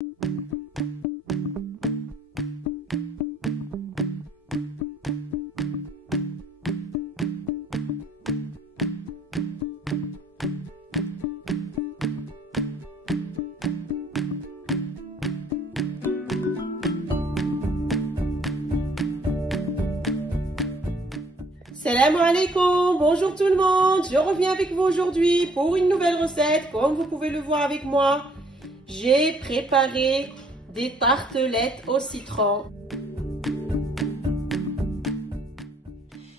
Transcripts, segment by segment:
Salam alaikum, bonjour tout le monde, je reviens avec vous aujourd'hui pour une nouvelle recette. Comme vous pouvez le voir avec moi, j'ai préparé des tartelettes au citron.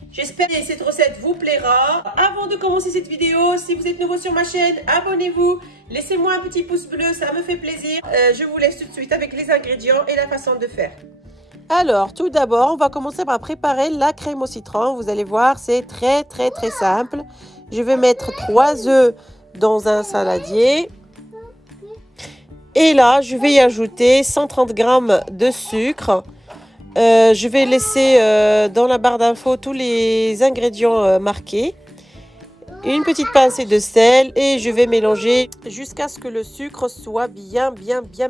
J'espère que cette recette vous plaira. Avant de commencer cette vidéo, si vous êtes nouveau sur ma chaîne, abonnez-vous. Laissez-moi un petit pouce bleu, ça me fait plaisir. Je vous laisse tout de suite avec les ingrédients et la façon de faire. Alors, tout d'abord, on va commencer par préparer la crème au citron. Vous allez voir, c'est très simple. Je vais mettre 3 œufs dans un saladier. Et là, je vais y ajouter 130 g de sucre. Je vais laisser dans la barre d'infos tous les ingrédients marqués. Une petite pincée de sel et je vais mélanger jusqu'à ce que le sucre soit bien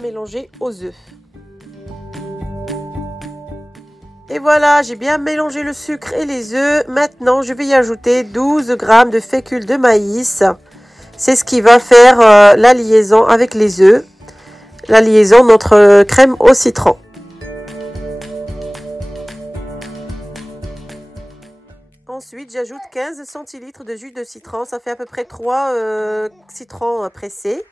mélangé aux œufs. Et voilà, j'ai bien mélangé le sucre et les œufs. Maintenant, je vais y ajouter 12 g de fécule de maïs. C'est ce qui va faire la liaison avec les œufs. La liaison de notre crème au citron. Ensuite, j'ajoute 15 centilitres de jus de citron. Ça fait à peu près 3 citrons pressés.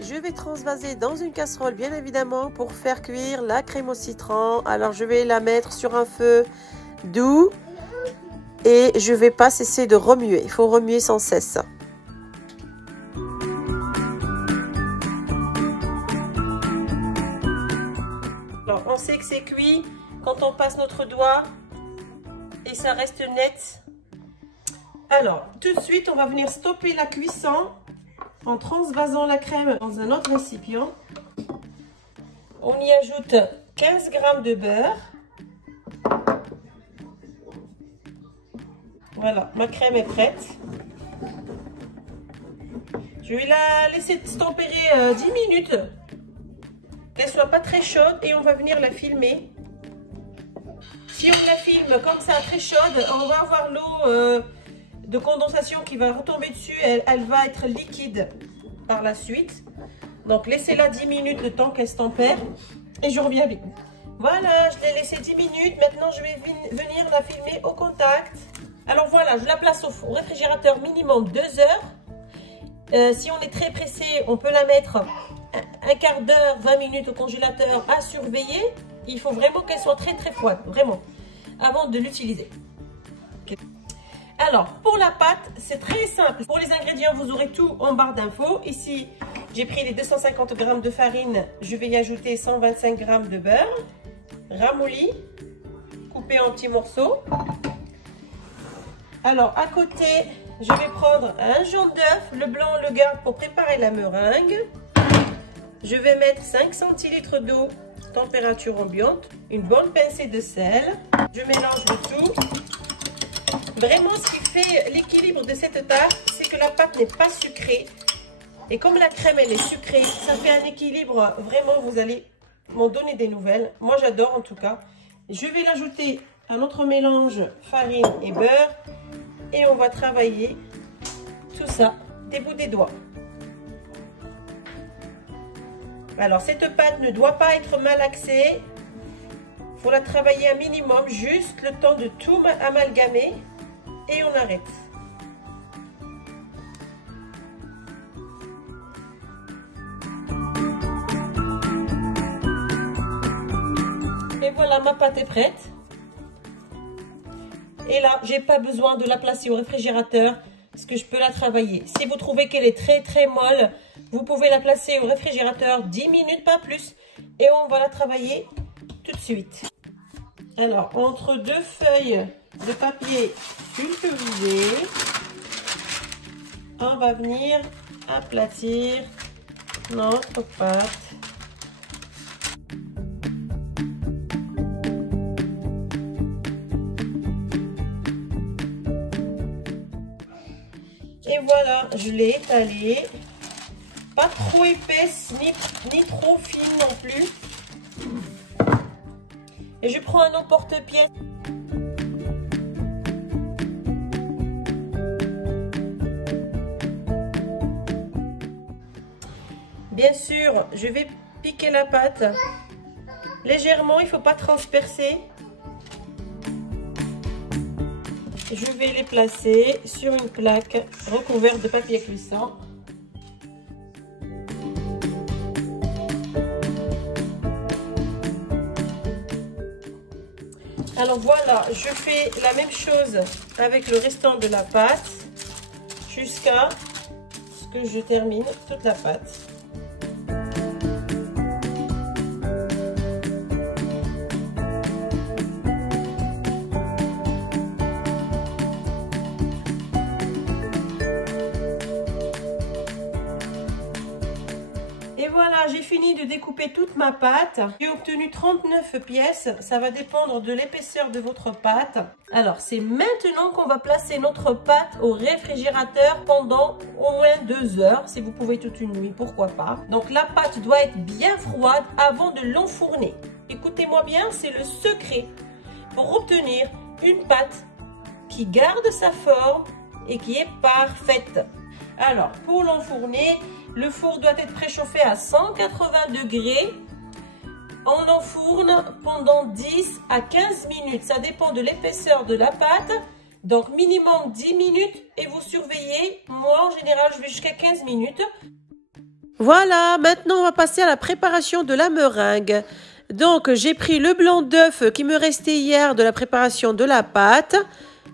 Je vais transvaser dans une casserole bien évidemment pour faire cuire la crème au citron. Alors je vais la mettre sur un feu doux et je ne vais pas cesser de remuer. Il faut remuer sans cesse. Alors on sait que c'est cuit quand on passe notre doigt et ça reste net. Alors tout de suite on va venir stopper la cuisson en transvasant la crème dans un autre récipient. On y ajoute 15 g de beurre. Voilà, ma crème est prête. Je vais la laisser tempérer 10 minutes, qu'elle soit pas très chaude, et on va venir la filmer. Si on la filme comme ça très chaude, on va avoir l'eau de condensation qui va retomber dessus, elle va être liquide par la suite. Donc laissez-la 10 minutes le temps qu'elle se tempère et je reviens avec vous. Voilà, je l'ai laissé 10 minutes. Maintenant je vais venir la filmer au contact. Alors voilà, je la place au réfrigérateur minimum 2 heures. Si on est très pressé, on peut la mettre un quart d'heure, 20 minutes au congélateur à surveiller. Il faut vraiment qu'elle soit très froide, vraiment, avant de l'utiliser. Alors, pour la pâte, c'est très simple. Pour les ingrédients, vous aurez tout en barre d'infos. Ici, j'ai pris les 250 g de farine. Je vais y ajouter 125 g de beurre, ramolli, coupé en petits morceaux. Alors, à côté, je vais prendre un jaune d'œuf. Le blanc, on le garde pour préparer la meringue. Je vais mettre 5 centilitres d'eau, température ambiante. Une bonne pincée de sel. Je mélange le tout. Vraiment, ce qui fait l'équilibre de cette tarte, c'est que la pâte n'est pas sucrée. Et comme la crème, elle est sucrée, ça fait un équilibre. Vraiment, vous allez m'en donner des nouvelles. Moi, j'adore en tout cas. Je vais l'ajouter à notre mélange farine et beurre. Et on va travailler tout ça des bouts des doigts. Alors, cette pâte ne doit pas être malaxée. Il faut la travailler un minimum, juste le temps de tout amalgamer. Et on arrête. Et voilà, ma pâte est prête. Et là, j'ai pas besoin de la placer au réfrigérateur parce que je peux la travailler. Si vous trouvez qu'elle est très molle, vous pouvez la placer au réfrigérateur 10 minutes, pas plus. Et on va la travailler tout de suite. Alors, entre 2 feuilles de papier sulfurisé, on va venir aplatir notre pâte. Et voilà, je l'ai étalée. Pas trop épaisse, ni trop fine non plus. Et je prends un emporte-pièce. Bien sûr, je vais piquer la pâte légèrement, il ne faut pas transpercer. Je vais les placer sur une plaque recouverte de papier cuisson. Alors voilà, je fais la même chose avec le restant de la pâte jusqu'à ce que je termine toute la pâte. Et voilà, j'ai fini de découper toute ma pâte. J'ai obtenu 39 pièces. Ça va dépendre de l'épaisseur de votre pâte. Alors, c'est maintenant qu'on va placer notre pâte au réfrigérateur pendant au moins 2 heures. Si vous pouvez toute une nuit, pourquoi pas. Donc, la pâte doit être bien froide avant de l'enfourner. Écoutez-moi bien, c'est le secret pour obtenir une pâte qui garde sa forme et qui est parfaite. Alors, pour l'enfourner, le four doit être préchauffé à 180 degrés. On enfourne pendant 10 à 15 minutes. Ça dépend de l'épaisseur de la pâte. Donc, minimum 10 minutes et vous surveillez. Moi, en général, je vais jusqu'à 15 minutes. Voilà, maintenant, on va passer à la préparation de la meringue. Donc, j'ai pris le blanc d'œuf qui me restait hier de la préparation de la pâte.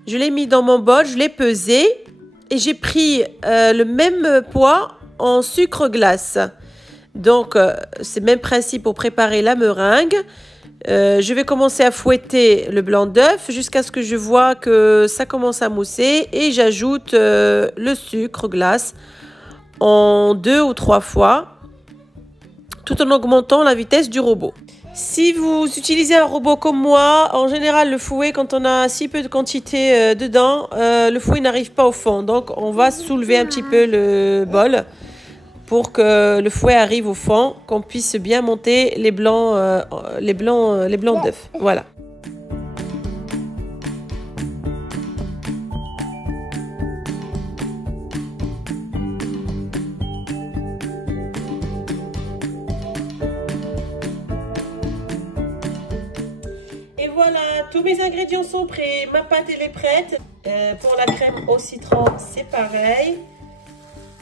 Je l'ai mis dans mon bol, je l'ai pesé. Et j'ai pris le même poids en sucre glace. Donc, c'est le même principe pour préparer la meringue. Je vais commencer à fouetter le blanc d'œuf jusqu'à ce que je vois que ça commence à mousser. Et j'ajoute le sucre glace en 2 ou 3 fois, tout en augmentant la vitesse du robot. Si vous utilisez un robot comme moi, en général, le fouet, quand on a si peu de quantité dedans, le fouet n'arrive pas au fond. Donc, on va soulever un petit peu le bol pour que le fouet arrive au fond, qu'on puisse bien monter les blancs d'œufs. Voilà. Et voilà, tous mes ingrédients sont prêts. Ma pâte, elle est prête. Pour la crème au citron, c'est pareil.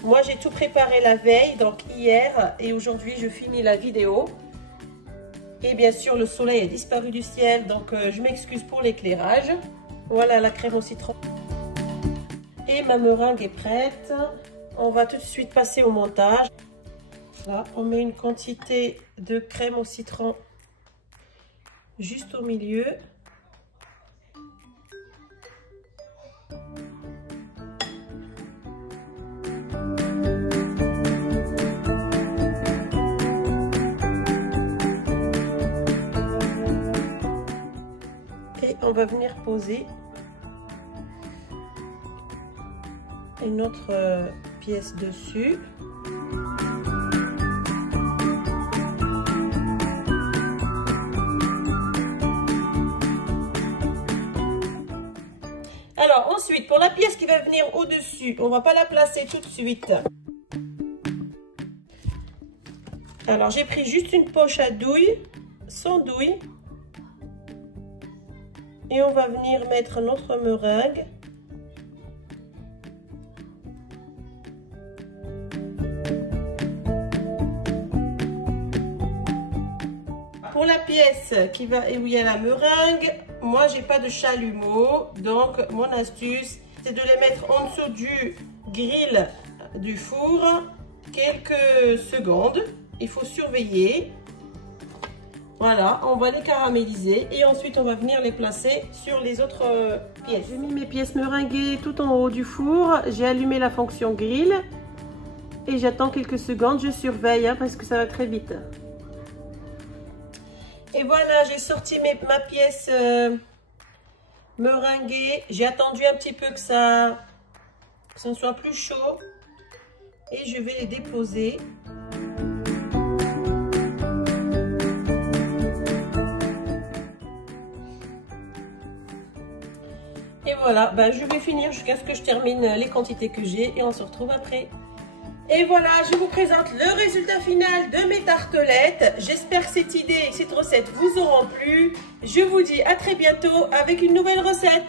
Moi, j'ai tout préparé la veille, donc hier. Et aujourd'hui, je finis la vidéo. Et bien sûr, le soleil est disparu du ciel. Donc, je m'excuse pour l'éclairage. Voilà la crème au citron. Et ma meringue est prête. On va tout de suite passer au montage. Là, on met une quantité de crème au citron juste au milieu. Et on va venir poser une autre pièce dessus. Alors ensuite, pour la pièce qui va venir au-dessus, on ne va pas la placer tout de suite. Alors j'ai pris juste une poche à douille, sans douille. Et on va venir mettre notre meringue. Pour la pièce qui va où il y a la meringue, moi j'ai pas de chalumeau, donc mon astuce c'est de les mettre en dessous du grill du four quelques secondes. Il faut surveiller. Voilà, on va les caraméliser et ensuite on va venir les placer sur les autres pièces. J'ai mis mes pièces meringuées tout en haut du four. J'ai allumé la fonction grill et j'attends quelques secondes. Je surveille parce que ça va très vite. Et voilà, j'ai sorti ma pièce meringuée. J'ai attendu un petit peu que ça que ce ne soit plus chaud. Et je vais les déposer. Et voilà, ben, je vais finir jusqu'à ce que je termine les quantités que j'ai et on se retrouve après. Et voilà, je vous présente le résultat final de mes tartelettes. J'espère que cette idée et cette recette vous auront plu. Je vous dis à très bientôt avec une nouvelle recette.